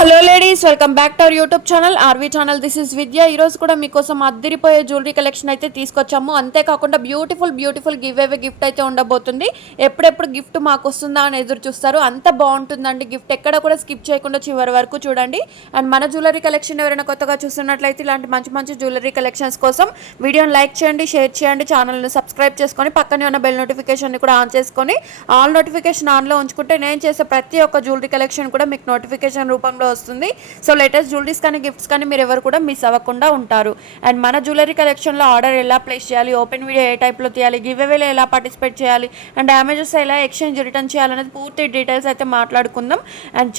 Hello ladies, welcome back to our YouTube channel RV channel. This is Vidya. ఈరోజు కూడా మీకోసం అద్దరిపోయే jewellery collection అయితే తీసుకొచ్చాము. అంతేకాకుండా బ్యూటిఫుల్ గివ్ అవే గిఫ్ట్ అయితే ఉండబోతుంది. ఎప్పుడెప్పుడు గిఫ్ట్ మాకు వస్తుందా అని ఎదురు చూస్తారు. అంత బాగుంటుందండి గిఫ్ట్. ఎక్కడ కూడా స్కిప్ చేయకుండా చివరి వరకు చూడండి. అండ్ మన జ్యువెలరీ కలెక్షన్ ఎవరైనా కొత్తగా చూస్తున్నట్లయితే ఇలాంటి మంచి జ్యువెలరీ కలెక్షన్స్ కోసం వీడియోని లైక్ చేయండి, షేర్ చేయండి, ఛానల్ని సబ్స్క్రైబ్ చేసుకొని పక్కనే ఉన్న బెల్ నోటిఫికేషన్ని కూడా ఆన్ చేసుకొని ఆల్ నోటిఫికేషన్ ఆన్లో ఉంచుకుంటే నేను చేసే ప్రతి ఒక్క జ్యువెలరీ కలెక్షన్ కూడా మీకు నోటిఫికేషన్ రూపంలో వస్తుంది. సో లేటెస్ట్ జ్యువెలరీస్ కానీ గిఫ్ట్స్ కానీ మీరు ఎవరు కూడా మిస్ అవ్వకుండా ఉంటారు. అండ్ మన జ్యువెలరీ కలెక్షన్లో ఆర్డర్ ఎలా ప్లేస్ చేయాలి, ఓపెన్ వీడియో ఏ టైప్లో తీయాలి, గివ్ అవేలో ఎలా పార్టిసిపేట్ చేయాలి, అండ్ డ్యామేజెస్ ఎలా ఎక్స్చేంజ్ రిటర్న్ చేయాలనేది పూర్తి డీటెయిల్స్ అయితే మాట్లాడుకుందాం. అండ్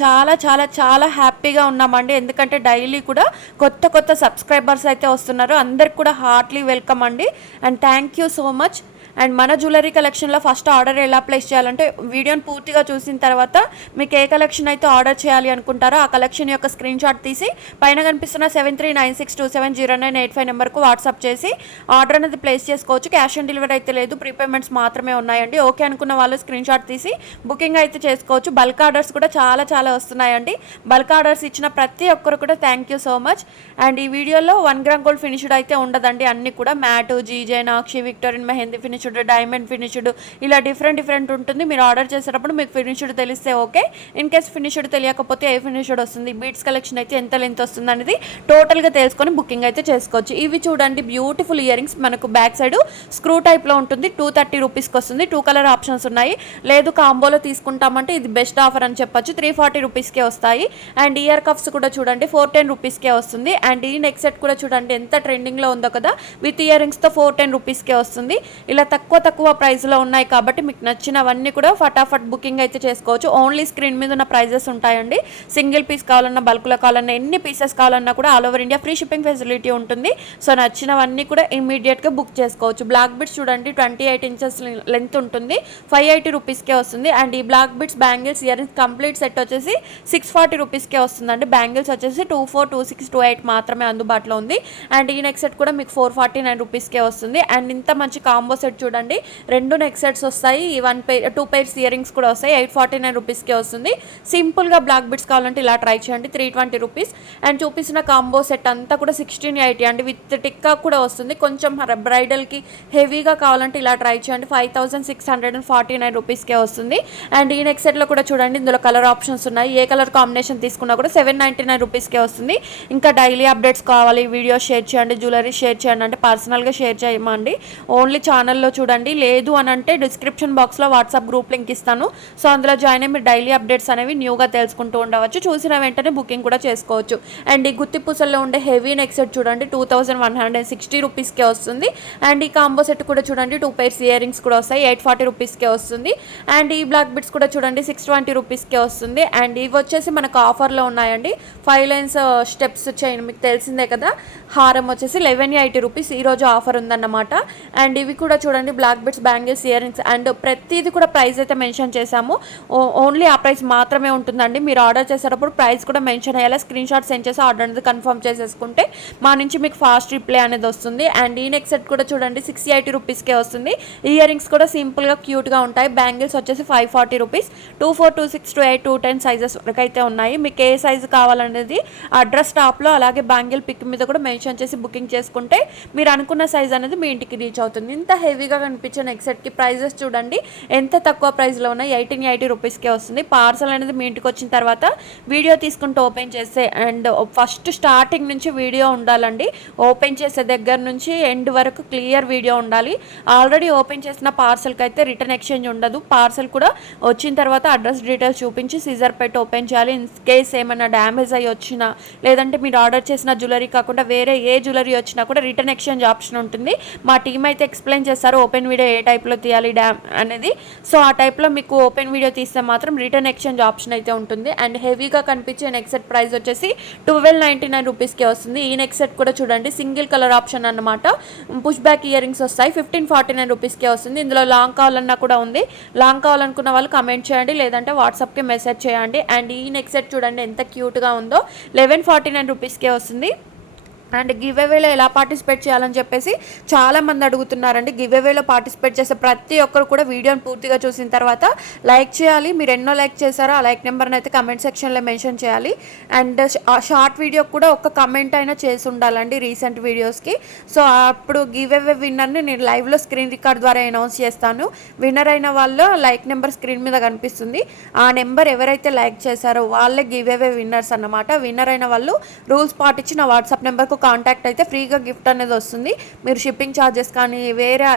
చాలా హ్యాపీగా ఉన్నామండి. ఎందుకంటే డైలీ కూడా కొత్త సబ్స్క్రైబర్స్ అయితే వస్తున్నారు. అందరికి కూడా హార్ట్లీ వెల్కమ్ అండి. And thank you so much. And మన జ్యువెలరీ కలెక్షన్లో ఫస్ట్ ఆర్డర్ ఎలా ప్లేస్ చేయాలంటే వీడియోని పూర్తిగా చూసిన తర్వాత మీకు ఏ కలెక్షన్ అయితే ఆర్డర్ చేయాలి అనుకుంటారో ఆ కలెక్షన్ యొక్క స్క్రీన్ షాట్ తీసి పైన కనిపిస్తున్న 7396270985 నెంబర్కు వాట్సాప్ చేసి ఆర్డర్ అనేది ప్లేస్ చేసుకోవచ్చు. క్యాష్ ఆన్ డెలివరీ అయితే లేదు, ప్రీపేమెంట్స్ మాత్రమే ఉన్నాయండి. ఓకే అనుకున్న వాళ్ళు స్క్రీన్ షాట్ తీసి బుకింగ్ అయితే చేసుకోవచ్చు. బల్క్ ఆర్డర్స్ కూడా చాలా వస్తున్నాయండి. బల్క్ ఆర్డర్స్ ఇచ్చిన ప్రతి ఒక్కరు కూడా thank you so much. And ఈ వీడియోలో 1 గ్రామ్ గోల్డ్ ఫినిష్డ్ అయితే ఉండదండి. అన్ని కూడా మ్యాట్, జీజే, నాక్షి, Victorian, mehndi finished, diamond finished, ఇలా డిఫరెంట్ ఉంటుంది. మీరు ఆర్డర్ చేసేటప్పుడు మీకు ఫినిష్డ్ తెలిస్తే ఓకే. ఇన్ కేస్ ఫినిష్డ్ తెలియకపోతే ఏ ఫినిష్డ్ వస్తుంది, బీట్స్ కలెక్షన్ అయితే ఎంత లెంత్ వస్తుంది అనేది టోటల్గా తెలుసుకొని బుకింగ్ అయితే చేసుకోవచ్చు. ఇవి చూడండి బ్యూటిఫుల్ ఇయర్ రింగ్స్. మనకు బ్యాక్ సైడ్ స్క్రూ టైప్లో ఉంటుంది. 230 రూపీస్కి వస్తుంది. 2 కలర్ ఆప్షన్స్ ఉన్నాయి. లేదు కాంబోలో తీసుకుంటామంటే ఇది బెస్ట్ ఆఫర్ అని చెప్పొచ్చు. 340 రూపీస్కే వస్తాయి. అండ్ ఇయర్ కప్స్ కూడా చూడండి 410 రూపీస్కే వస్తుంది. అండ్ ఈ నెక్ సెట్ కూడా చూడండి ఎంత ట్రెండింగ్లో ఉందో కదా, విత్ ఇయర్ రింగ్స్తో 410 రూపీస్కే వస్తుంది. ఇలా తక్కువ ప్రైస్లో ఉన్నాయి కాబట్టి మీకు నచ్చినవన్నీ కూడా ఫటాఫట్ బుకింగ్ అయితే చేసుకోవచ్చు. ఓన్లీ స్క్రీన్ మీద ఉన్న ప్రైజెస్ ఉంటాయండి. సింగిల్ పీస్ కావాలన్నా, బల్క్లో కావాలన్నా, ఎన్ని పీసెస్ కావాలన్నా కూడా all over India free shipping facility ఉంటుంది. సో నచ్చినవన్నీ కూడా ఇమీడియట్గా బుక్ చేసుకోవచ్చు. బ్లాక్ బిట్స్ చూడండి 28 ఇంచెస్ లెంత్ ఉంటుంది. 580 రూపీస్కే వస్తుంది. అండ్ ఈ black beads bangles earrings complete set వచ్చేసి 640 రూపీస్కే వస్తుందండి. బ్యాంగిల్స్ వచ్చేసి 24, 26, 28 మాత్రమే అందుబాటులో ఉంది. అండ్ ఈ నెక్ సెట్ కూడా మీకు 449 రూపీస్కే వస్తుంది. అండ్ ఇంత మంచి కాంబో సెట్ చూడండి, 2 నెక్ సెట్స్ వస్తాయి, 2 పైర్స్ ఇయర్ రింగ్స్ కూడా వస్తాయి. 849 రూపీస్కే వస్తుంది. సింపుల్గా బ్లాక్ బిట్స్ కావాలంటే ఇలా ట్రై చేయండి, 320 రూపీస్. అండ్ చూపిస్తున్న కాంబో సెట్ అంతా కూడా 1680 అండి. విత్ టిక్కా కూడా వస్తుంది. కొంచెం బ్రైడల్కి హెవీగా కావాలంటే ఇలా ట్రై చేయండి, 5649 రూపీస్కే వస్తుంది. అండ్ ఈ నెక్ సెట్లో కూడా చూడండి ఇందులో కలర్ ఆప్షన్స్ ఉన్నాయి. ఏ కలర్ కాంబినేషన్ తీసుకున్నా కూడా 799 రూపీస్కే వస్తుంది. ఇంకా డైలీ అప్డేట్స్ కావాలి, వీడియో షేర్ చేయండి, జ్యువెలరీ షేర్ చేయండి అంటే పర్సనల్గా షేర్ చేయమండి. ఓన్లీ ఛానల్లో చూడండి. లేదు అని అంటే డిస్క్రిప్షన్ బాక్స్లో వాట్సాప్ గ్రూప్ లింక్ ఇస్తాను. సో అందులో జాయిన్ అయ్యి మీరు డైలీ అప్డేట్స్ అనేవి న్యూగా తెలుసుకుంటూ ఉండవచ్చు. చూసిన వెంటనే బుకింగ్ కూడా చేసుకోవచ్చు. అండ్ ఈ గుత్తి పూసల్లో ఉండే హెవీ నెక్ సెట్ చూడండి 2160 రూపీస్కే వస్తుంది. అండ్ ఈ కాంబో సెట్ కూడా చూడండి 2 పైర్స్ ఇయర్ రింగ్స్ కూడా వస్తాయి, 840 రూపీస్కే వస్తుంది. అండ్ ఈ బ్లాక్ బిట్స్ కూడా చూడండి 620 రూపీస్కే వస్తుంది. అండ్ ఇవి వచ్చేసి మనకు ఆఫర్లో ఉన్నాయండి. 5 లైన్స్ స్టెప్స్ చైన్ మీకు తెలిసిందే కదా. హారం వచ్చేసి 1180 రూపీస్ ఈరోజు ఆఫర్ ఉందన్నమాట. అండ్ ఇవి కూడా చూడండి black beads bangles earrings. And ప్రతిదీ కూడా ప్రైస్ అయితే మెన్షన్ చేశాము. ఓన్లీ ఆ ప్రైస్ మాత్రమే ఉంటుందండి. మీరు ఆర్డర్ చేసేటప్పుడు ప్రైస్ కూడా మెన్షన్ అయ్యేలా స్క్రీన్ షాట్ సెండ్ చేసి ఆర్డర్ అనేది కన్ఫర్మ్ చేసేసుకుంటే మా నుంచి మీకు ఫాస్ట్ రిప్లై అనేది వస్తుంది. అండ్ ఈ నెక్ సెట్ కూడా చూడండి 680 రూపీస్కే వస్తుంది. ఇయర్ రింగ్స్ కూడా సింపుల్గా క్యూట్గా ఉంటాయి. బ్యాంగిల్స్ వచ్చేసి 540 రూపీస్. 24, 26, 28, 210 సైజెస్ వరకు అయితే ఉన్నాయి. మీకు ఏ సైజు కావాలనేది అడ్రస్ టాప్లో అలాగే బ్యాంగిల్ పిక్ మీద కూడా మెన్షన్ చేసి బుకింగ్ చేసుకుంటే మీరు అనుకున్న సైజ్ అనేది మీ ఇంటికి రీచ్ అవుతుంది. ఇంత హెవీగా కనిపించే నెక్ సెట్కి ప్రైజెస్ చూడండి ఎంత తక్కువ ప్రైస్లో ఉన్నాయి. 1880 రూపీస్కే వస్తుంది. పార్సల్ అనేది మీ ఇంటికి వచ్చిన తర్వాత వీడియో తీసుకుంటూ ఓపెన్ చేస్తే, అండ్ ఫస్ట్ స్టార్టింగ్ నుంచి వీడియో ఉండాలండి. ఓపెన్ చేసే దగ్గర నుంచి ఎండ్ వరకు క్లియర్ వీడియో ఉండాలి. ఆల్రెడీ ఓపెన్ చేసిన పార్సల్కి అయితే రిటర్న్ ఎక్స్చేంజ్ ఉండదు. పార్సల్ కూడా వచ్చిన తర్వాత అడ్రస్ డీటెయిల్స్ చూపించి సీజర్ పెట్టి ఓపెన్ చేయాలి. ఇన్ కేస్ ఏమైనా డ్యామేజ్ అయ్యి వచ్చినా, లేదంటే మీరు ఆర్డర్ చేసిన జ్యువెలరీ కాకుండా వేరే ఏ జ్యువెలరీ వచ్చినా కూడా రిటర్న్ ఎక్స్చేంజ్ ఆప్షన్ ఉంటుంది. మా టీం అయితే ఎక్స్ప్లెయిన్ చేస్తారు ఓపెన్ వీడియో ఏ టైప్లో తీయాలి అనేది. సో ఆ టైప్లో మీకు ఓపెన్ వీడియో తీస్తే మాత్రం రిటర్న్ ఎక్స్చేంజ్ ఆప్షన్ అయితే ఉంటుంది. అండ్ హెవీగా కనిపించే నెక్ సెట్ ప్రైస్ వచ్చేసి 1299 రూపీస్కే వస్తుంది. ఈ నెక్ సెట్ కూడా చూడండి సింగిల్ కలర్ ఆప్షన్ అన్నమాట. పుష్ బ్యాక్ ఇయర్ రింగ్స్ వస్తాయి. 1549 రూపీస్కే వస్తుంది. ఇందులో లాంగ్ కావాలన్నా కూడా ఉంది. లాంగ్ కావాలనుకున్న వాళ్ళు కమెంట్ చేయండి, లేదంటే వాట్సాప్కి మెసేజ్ చేయండి. అండ్ ఈ నెక్ సెట్ చూడండి ఎంత క్యూట్గా ఉందో. 1149 రూపీస్కే వస్తుంది. అండ్ గివ్ అవేలో ఎలా పార్టిసిపేట్ చేయాలని చెప్పేసి చాలామంది అడుగుతున్నారండి. గివ్ అవేలో పార్టిసిపేట్ చేసే ప్రతి ఒక్కరు కూడా వీడియోని పూర్తిగా చూసిన తర్వాత లైక్ చేయాలి. మీరు ఎన్నో లైక్ చేశారో ఆ లైక్ నెంబర్ని అయితే కమెంట్ సెక్షన్లో మెన్షన్ చేయాలి. అండ్ ఆ షార్ట్ వీడియో కూడా ఒక కమెంట్ అయినా చేసి ఉండాలండి రీసెంట్ వీడియోస్కి. సో అప్పుడు గివ్ అవే విన్నర్ని నేను లైవ్లో స్క్రీన్ రికార్డ్ ద్వారా అనౌన్స్ చేస్తాను. విన్నర్ అయిన వాళ్ళు లైక్ నెంబర్ స్క్రీన్ మీద కనిపిస్తుంది. ఆ నెంబర్ ఎవరైతే లైక్ చేశారో వాళ్ళే గివ్ అవే విన్నర్స్ అన్నమాట. విన్నర్ అయిన వాళ్ళు రూల్స్ పాటించి నా వాట్సాప్ నెంబర్కు కాంటాక్ట్ అయితే ఫ్రీగా గిఫ్ట్ అనేది వస్తుంది. మీరు షిప్పింగ్ ఛార్జెస్ కానీ వేరే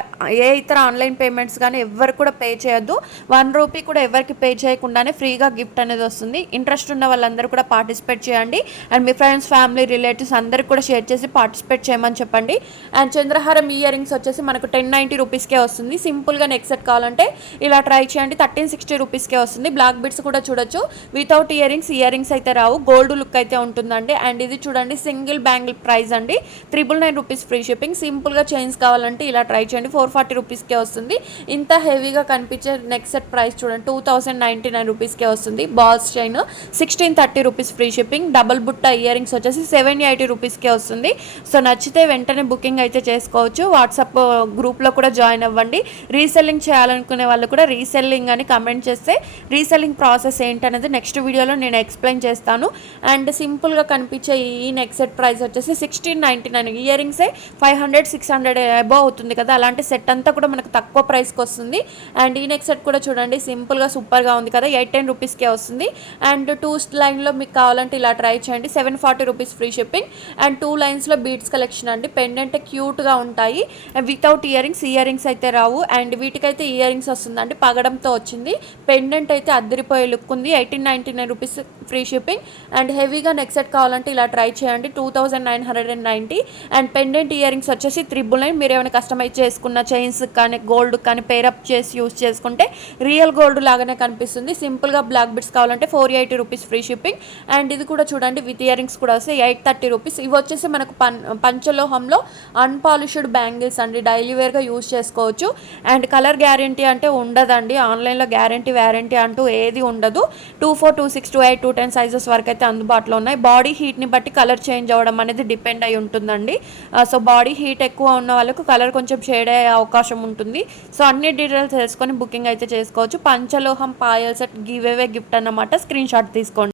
ఏ ఇతర ఆన్లైన్ పేమెంట్స్ కానీ ఎవరు కూడా పే చేయొద్దు. ₹1 కూడా ఎవరికి పే చేయకుండానే ఫ్రీగా గిఫ్ట్ అనేది వస్తుంది. ఇంట్రెస్ట్ ఉన్న వాళ్ళందరూ కూడా పార్టిసిపేట్ చేయండి. And me friends, family, relatives అందరికి కూడా షేర్ చేసి పార్టిసిపేట్ చేయమని చెప్పండి. అండ్ చంద్రహారం ఇయర్ రింగ్స్ వచ్చేసి మనకు ₹1090 వస్తుంది. సింపుల్గా నెక్ సెట్ కావాలంటే ఇలా ట్రై చేయండి. ₹1360 వస్తుంది. బ్లాక్ బిట్స్ కూడా చూడొచ్చు. వితౌట్ ఇయర్ రింగ్స్ అయితే రావు. గోల్డ్ లుక్ అయితే ఉంటుందండి. అండ్ ఇది చూడండి, సింగిల్ బ్యాంగిల్ ప్రైస్ అండి. ₹999 ఫ్రీ షిప్పింగ్. సింపుల్గా చైన్స్ కావాలంటే ఇలా ట్రై చేయండి. ₹440 వస్తుంది. ఇంత హెవీగా కనిపించే నెక్ సెట్ ప్రైస్ చూడండి, ₹2099 వస్తుంది. Balls chain ₹1630 free shipping. Double బుట్ట ఇయర్ రింగ్స్ వచ్చేసి ₹780 వస్తుంది. సో నచ్చితే వెంటనే బుకింగ్ అయితే చేసుకోవచ్చు. వాట్సాప్ గ్రూప్లో కూడా జాయిన్ అవ్వండి. రీసెల్లింగ్ చేయాలనుకునే వాళ్ళు కూడా రీసెల్లింగ్ అని కమెంట్ చేస్తే రీసెల్లింగ్ ప్రాసెస్ ఏంటనేది నెక్స్ట్ వీడియోలో నేను ఎక్స్ప్లెయిన్ చేస్తాను. అండ్ సింపుల్గా కనిపించే ఈ నెక్ సెట్ ప్రైస్ వచ్చేసి $1699. ఇయర్ రింగ్సే 500-600 అబోవ్ అవుతుంది కదా, అలాంటి సెట్ అంతా కూడా మనకు తక్కువ ప్రైస్కి వస్తుంది. అండ్ ఈ నెక్ సెట్ కూడా చూడండి, సింపుల్గా సూపర్గా ఉంది కదా, ₹810 వస్తుంది. అండ్ 2 లైన్లో మీకు కావాలంటే ఇలా ట్రై చేయండి. ₹740 ఫ్రీ షిప్పింగ్. అండ్ 2 లైన్స్లో బీడ్స్ కలెక్షన్ అండి. పెండెంట్ క్యూట్గా ఉంటాయి. వితౌట్ ఇయర్ రింగ్స్ అయితే రావు. అండ్ వీటికైతే ఇయర్ రింగ్స్ వస్తుందండి, పగడంతో వచ్చింది. పెండెంట్ అయితే అద్దరిపోయే లుక్ ఉంది. ₹1899 ఫ్రీ షిప్పింగ్. అండ్ హెవీగా నెక్ సెట్ కావాలంటే ఇలా ట్రై చేయండి. 2990. అండ్ పెండెంట్ ఇయర్ రింగ్స్ వచ్చేసి 999. మీరు ఏమైనా కస్టమైజ్ చేసుకున్న చైన్స్ కానీ గోల్డ్ కానీ పేరప్ చేసి యూస్ చేసుకుంటే రియల్ గోల్డ్ లాగానే కనిపిస్తుంది. సింపుల్గా బ్లాక్ బిట్స్ కావాలంటే ₹480 ఫ్రీ షిప్పింగ్. అండ్ ఇది కూడా చూడండి, విత్ ఇయర్ రింగ్స్ కూడా వస్తాయి, ₹830. ఇవి వచ్చేసి మనకు పంచలోహంలో అన్పాలిష్డ్ బ్యాంగిల్స్ అండి. డైలీ వేర్గా యూస్ చేసుకోవచ్చు. అండ్ కలర్ గ్యారంటీ అంటే ఉండదండి. ఆన్లైన్లో వ్యారంటీ అంటూ ఏది ఉండదు. 24, 26, 28, 210 సైజెస్ వరకు అయితే అందుబాటులో ఉన్నాయి. బాడీ హీట్ని బట్టి కలర్ చేంజ్ అవ్వడం అనేది డిపెండ్ అయి ఉంటుందండి. సో బాడీ హీట్ ఎక్కువ ఉన్న వాళ్ళకు కలర్ కొంచెం షేడ్ అయ్యే అవకాశం ఉంటుంది. సో అన్ని డీటెయిల్స్ తెలుసుకొని బుకింగ్ అయితే చేసుకోవచ్చు. పంచలోహం పాయల్ సెట్ గివ్ అవే గిఫ్ట్ అన్నమాట. స్క్రీన్ షాట్ తీసుకోండి.